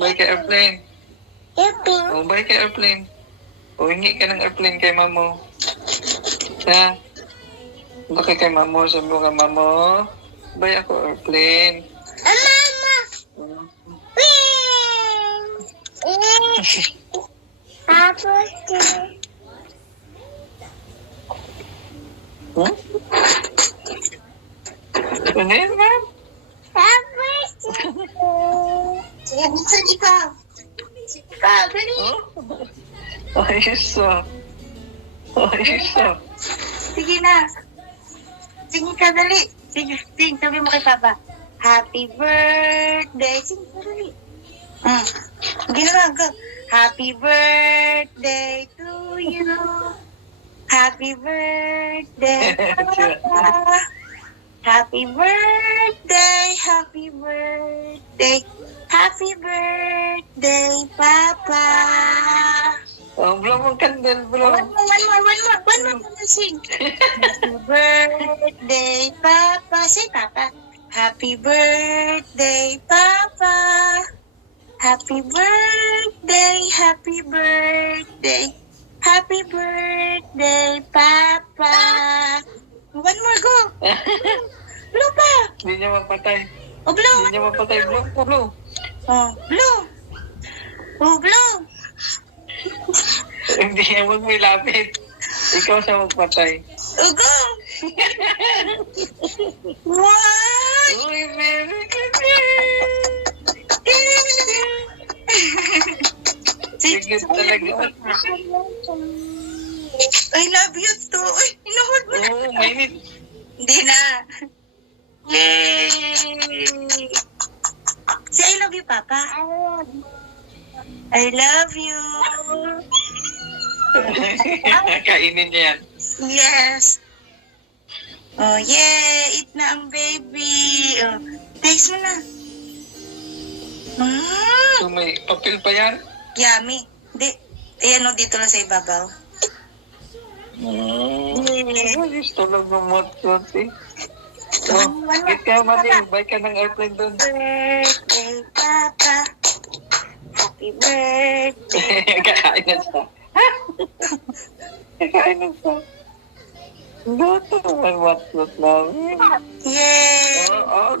Bye kay airplane. Airplane. Oh, bye kay airplane. O, hingi ka ng airplane kay mamo. Ha? Baka kay mamo, sabi mo ka mamo. Bye ako airplane. Mama. Tapos, Hmm? Ano yun, ma'am? tapos. Sige, buksan ikaw. Ikaw, dali. Oh? Ayos ah. Ayos ah. Sige na. Sige ka, dali. Sige, sing. Sabi mo kay Papa. Happy birthday. Sige ka, dali. Sige na, go. Happy birthday to you. Happy birthday, Papa. Happy birthday, happy birthday. Happy birthday, Papa. Oh, blow mo candle, blow. One more, sing. Happy birthday, Papa. Say, Papa. Happy birthday, Papa. Happy birthday, happy birthday. Happy birthday, Papa. One more, go. Blow pa. Hindi niya mapatay. Oh, blow. Hindi niya mapatay, blow. Oh, blow. Oh, blow. Oh, blow. Hindi niya mo ilapit. Ikaw sa magpatay. Oh, go. What? Uy, Merry Christmas! Sige talaga. I love you too. Uy, inuhod mo na. Oo, mainit. Hindi na. Yay! Say, I love you, Papa. I love you. Kainin niya yan. Yes. Oh, yeah. Eat na ang baby. Oh, taste mo na. So, may papel pa yan? Yummy. Hindi. Ayan o, dito lang sa ibabaw. Ayos talaga matkot eh. Oh, get ka maling. Buy ka ng airplane doon. Birthday, Papa. Happy birthday. Kakain na siya. Kakain na siya. Gato naman matkot namin. Yay!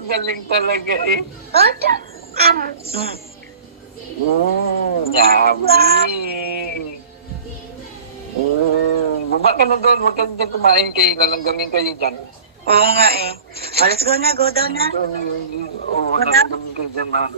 Galing talaga eh. Yummy. Baba ka na doon. Huwag ka dyan kumain kay lalanggamin kayo dyan. Oo nga eh. Oh, let's go na. Go down na. Oo, lalanggamin kayo dyan na.